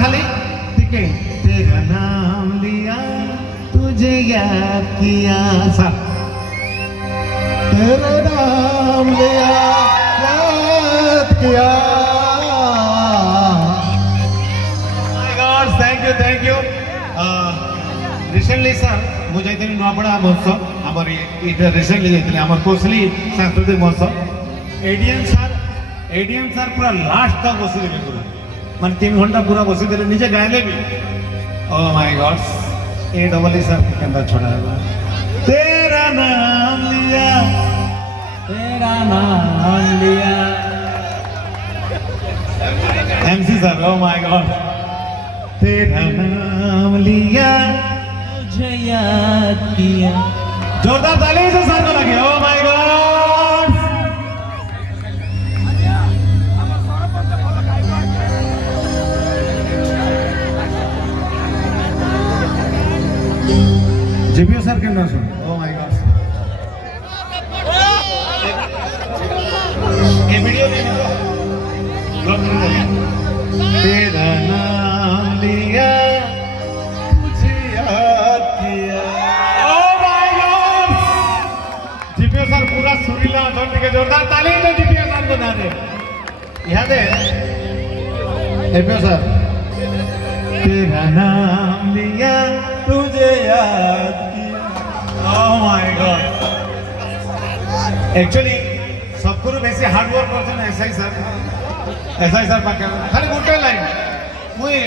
खाली ठीक है तेरा नाम लिया तुझे याद किया सा तेरा नाम लिया याद किया थैंक यू रिसेंटली सर मुझे जाइए नुआपड़ा महोत्सव आमर ये रिसेंटली जाइए आमर कोसली सांस्कृतिक महोत्सव एडीएम सर पूरा लास्ट तक बसी देले पूरा मान 3 घंटा पूरा बसी देले निजे गायले भी oh my god A double E sir केंदा छोड़ा है तेरा नाम लिया MC sir oh my god तेरा नाम लिया तुझे याद किया जोरदार ताली से सर को लगे ओ माय गॉड जीपीओ सर के नाम सुन ओ माय गॉड ये वीडियो तेरा नाम लिया तुझे याद किया ओ माय गॉड जीपीओ सर पूरा सुरीला जोर के जोरदार ताली दो जीपीओ सर को ना दे याद है जीपीओ सर तेरा नाम लिया तुझे याद किया ओ माय गॉड एक्चुअली सबको बेसी हार्ड वर्क करछन एसआई सर पाके खाली गोटे लाइन मुई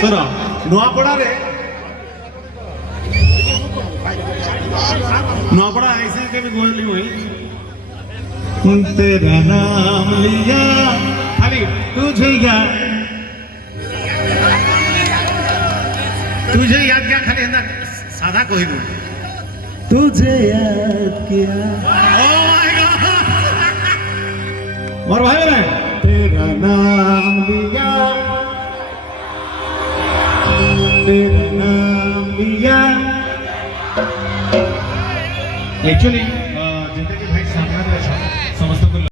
सुनो नुआपड़ा रे नुआपड़ा ऐसे के भी बोली हुई तेरा नाम लिया खाली तुझे याद क्या खाली है ना सादा कोई दू तुझे याद किया और भाई बहन तेरा नाम लिया एक्चुअली